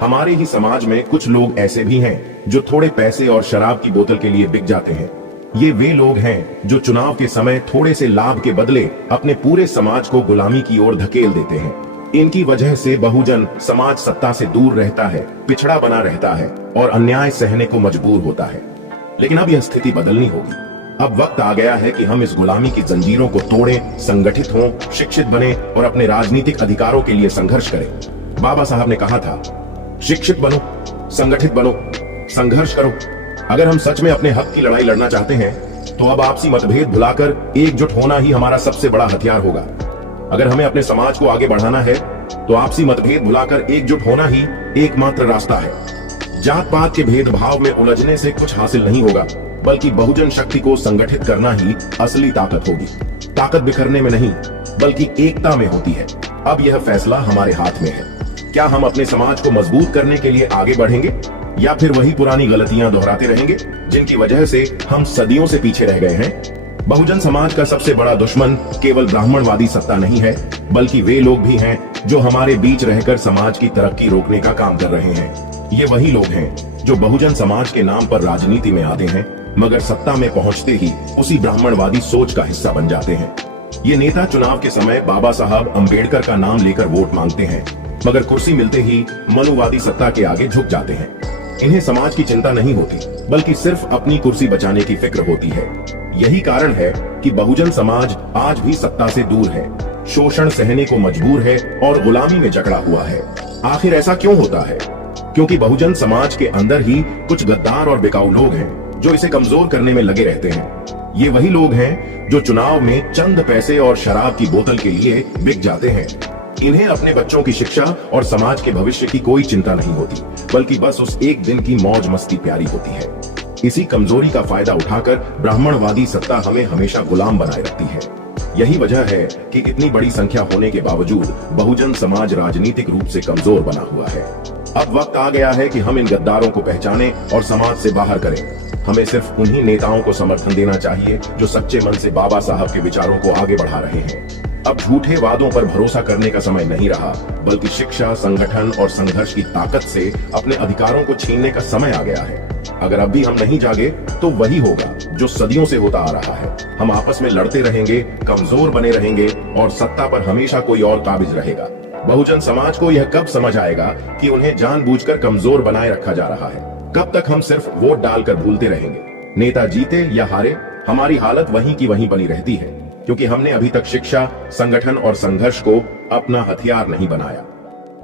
हमारे ही समाज में कुछ लोग ऐसे भी हैं जो थोड़े पैसे और शराब की बोतल के लिए बिक जाते हैं। ये वे लोग हैं जो चुनाव के समय थोड़े से लाभ के बदले अपने पूरे समाज को गुलामी की ओर धकेल देते हैं। इनकी वजह से बहुजन समाज सत्ता से दूर रहता है, पिछड़ा बना रहता है और अन्याय सहने को मजबूर होता है। लेकिन अब यह स्थिति बदलनी होगी। अब वक्त आ गया है कि हम इस गुलामी की जंजीरों को तोड़ें, संगठित हों, शिक्षित बने और अपने राजनीतिक अधिकारों के लिए संघर्ष करें। बाबा साहब ने कहा था, शिक्षित बनो, संगठित बनो, संघर्ष करो। अगर हम सच में अपने हक की लड़ाई लड़ना चाहते हैं तो अब आपसी मतभेद भुलाकर एकजुट होना ही हमारा सबसे बड़ा हथियार होगा। अगर हमें अपने समाज को आगे बढ़ाना है तो आपसी मतभेद भुलाकर एकजुट होना ही एकमात्र रास्ता है। जात पात के भेदभाव में उलझने से कुछ हासिल नहीं होगा, बल्कि बहुजन शक्ति को संगठित करना ही असली ताकत होगी। ताकत बिखरने में नहीं, बल्कि एकता में होती है। अब यह फैसला हमारे हाथ में है। क्या हम अपने समाज को मजबूत करने के लिए आगे बढ़ेंगे या फिर वही पुरानी गलतियां दोहराते रहेंगे जिनकी वजह से हम सदियों से पीछे रह गए हैं? बहुजन समाज का सबसे बड़ा दुश्मन केवल ब्राह्मणवादी सत्ता नहीं है, बल्कि वे लोग भी हैं जो हमारे बीच रहकर समाज की तरक्की रोकने का काम कर रहे हैं। ये वही लोग हैं जो बहुजन समाज के नाम पर राजनीति में आते हैं, मगर सत्ता में पहुंचते ही उसी ब्राह्मणवादी सोच का हिस्सा बन जाते हैं। ये नेता चुनाव के समय बाबा साहब अंबेडकर का नाम लेकर वोट मांगते हैं, मगर कुर्सी मिलते ही मनुवादी सत्ता के आगे झुक जाते हैं। इन्हें समाज की चिंता नहीं होती, बल्कि सिर्फ अपनी कुर्सी बचाने की फिक्र होती है। यही कारण है कि बहुजन समाज आज भी सत्ता से दूर है, शोषण सहने को मजबूर है और गुलामी में जकड़ा हुआ है। आखिर ऐसा क्यों होता है? क्योंकि बहुजन समाज के अंदर ही कुछ गद्दार और बिकाऊ लोग हैं जो इसे कमजोर करने में लगे रहते हैं। ये वही लोग हैं जो चुनाव में चंद पैसे और शराब की बोतल के लिए बिक जाते हैं। इन्हें अपने बच्चों की शिक्षा और समाज के भविष्य की कोई चिंता नहीं होती, बल्कि बस उस एक दिन की मौज मस्ती प्यारी होती है। इसी कमजोरी का फायदा उठाकर ब्राह्मणवादी सत्ता हमें हमेशा गुलाम बनाए रखती है। यही वजह है कि इतनी बड़ी संख्या होने के बावजूद बहुजन समाज राजनीतिक रूप से कमजोर बना हुआ है। अब वक्त आ गया है कि हम इन गद्दारों को पहचानें और समाज से बाहर करें। हमें सिर्फ उन्हीं नेताओं को समर्थन देना चाहिए जो सच्चे मन से बाबा साहब के विचारों को आगे बढ़ा रहे हैं। अब झूठे वादों पर भरोसा करने का समय नहीं रहा, बल्कि शिक्षा, संगठन और संघर्ष की ताकत से अपने अधिकारों को छीनने का समय आ गया है। अगर अब भी हम नहीं जागे तो वही होगा जो सदियों से होता आ रहा है। हम आपस में लड़ते रहेंगे, कमजोर बने रहेंगे और सत्ता पर हमेशा कोई और काबिज रहेगा। बहुजन समाज को यह कब समझ आएगा कि उन्हें जानबूझकर कमजोर बनाए रखा जा रहा है? कब तक हम सिर्फ वोट डालकर भूलते रहेंगे? नेता जीते या हारे, हमारी हालत वहीं की वहीं बनी रहती है, क्योंकि हमने अभी तक शिक्षा, संगठन और संघर्ष को अपना हथियार नहीं बनाया।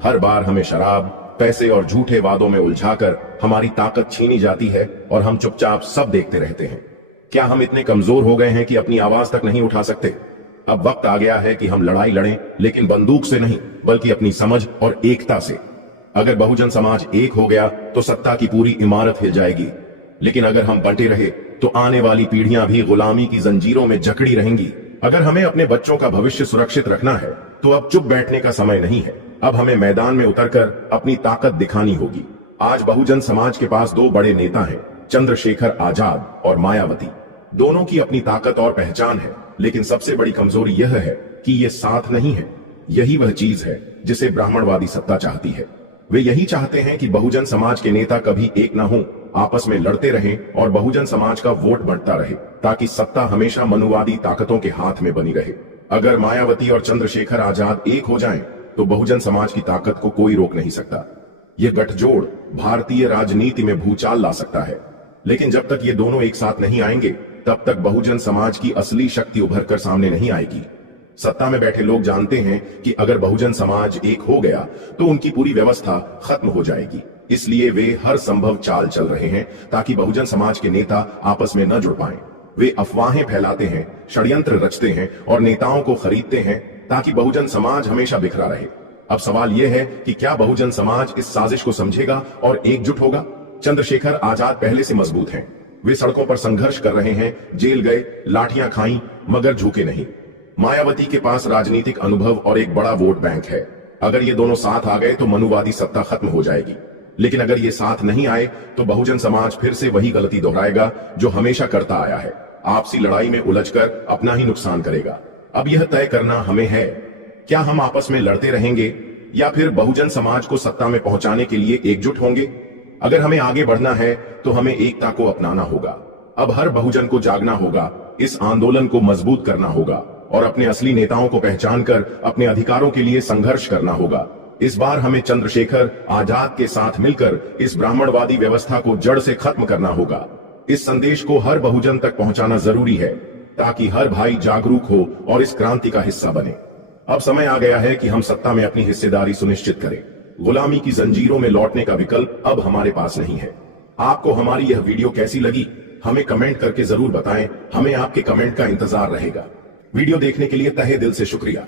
हर बार हमें शराब, पैसे और झूठे वादों में उलझाकर हमारी ताकत छीनी जाती है और हम चुपचाप सब देखते रहते हैं। क्या हम इतने कमजोर हो गए हैं कि अपनी आवाज तक नहीं उठा सकते? अब वक्त आ गया है कि हम लड़ाई लड़ें, लेकिन बंदूक से नहीं, बल्कि अपनी समझ और एकता से। अगर बहुजन समाज एक हो गया तो सत्ता की पूरी इमारत हिल जाएगी, लेकिन अगर हम बंटे रहे तो आने वाली पीढ़ियां भी गुलामी की जंजीरों में जकड़ी रहेंगी। अगर हमें अपने बच्चों का भविष्य सुरक्षित रखना है तो अब चुप बैठने का समय नहीं है। अब हमें मैदान में उतरकर अपनी ताकत दिखानी होगी। आज बहुजन समाज के पास दो बड़े नेता हैं, चंद्रशेखर आजाद और मायावती। दोनों की अपनी ताकत और पहचान है, लेकिन सबसे बड़ी कमजोरी यह है कि ये साथ नहीं है। यही वह चीज है जिसे ब्राह्मणवादी सत्ता चाहती है। वे यही चाहते हैं कि बहुजन समाज के नेता कभी एक ना हो, आपस में लड़ते रहें और बहुजन समाज का वोट बढ़ता रहे, ताकि सत्ता हमेशा मनुवादी ताकतों के हाथ में बनी रहे। अगर मायावती और चंद्रशेखर आजाद एक हो जाएं, तो बहुजन समाज की ताकत को कोई रोक नहीं सकता। ये गठजोड़ भारतीय राजनीति में भूचाल ला सकता है, लेकिन जब तक ये दोनों एक साथ नहीं आएंगे, तब तक बहुजन समाज की असली शक्ति उभर कर सामने नहीं आएगी। सत्ता में बैठे लोग जानते हैं कि अगर बहुजन समाज एक हो गया तो उनकी पूरी व्यवस्था खत्म हो जाएगी। इसलिए वे हर संभव चाल चल रहे हैं ताकि बहुजन समाज के नेता आपस में न जुड़ पाएं। वे अफवाहें फैलाते हैं, षड्यंत्र रचते हैं और नेताओं को खरीदते हैं ताकि बहुजन समाज हमेशा बिखरा रहे। अब सवाल यह है कि क्या बहुजन समाज इस साजिश को समझेगा और एकजुट होगा? चंद्रशेखर आजाद पहले से मजबूत हैं। वे सड़कों पर संघर्ष कर रहे हैं, जेल गए, लाठियां खाई, मगर झुके नहीं। मायावती के पास राजनीतिक अनुभव और एक बड़ा वोट बैंक है। अगर ये दोनों साथ आ गए तो मनुवादी सत्ता खत्म हो जाएगी, लेकिन अगर ये साथ नहीं आए तो बहुजन समाज फिर से वही गलती दोहराएगा जो हमेशा करता आया है, आपसी लड़ाई में उलझकर अपना ही नुकसान करेगा। अब यह तय करना हमें है, क्या हम आपस में लड़ते रहेंगे या फिर बहुजन समाज को सत्ता में पहुंचाने के लिए एकजुट होंगे? अगर हमें आगे बढ़ना है तो हमें एकता को अपनाना होगा। अब हर बहुजन को जागना होगा, इस आंदोलन को मजबूत करना होगा और अपने असली नेताओं को पहचान कर अपने अधिकारों के लिए संघर्ष करना होगा। इस बार हमें चंद्रशेखर आजाद के साथ मिलकर इस ब्राह्मणवादी व्यवस्था को जड़ से खत्म करना होगा। इस संदेश को हर बहुजन तक पहुंचाना जरूरी है ताकि हर भाई जागरूक हो और इस क्रांति का हिस्सा बने। अब समय आ गया है कि हम सत्ता में अपनी हिस्सेदारी सुनिश्चित करें। गुलामी की जंजीरों में लौटने का विकल्प अब हमारे पास नहीं है। आपको हमारी यह वीडियो कैसी लगी हमें कमेंट करके जरूर बताएं। हमें आपके कमेंट का इंतजार रहेगा। वीडियो देखने के लिए तहे दिल से शुक्रिया।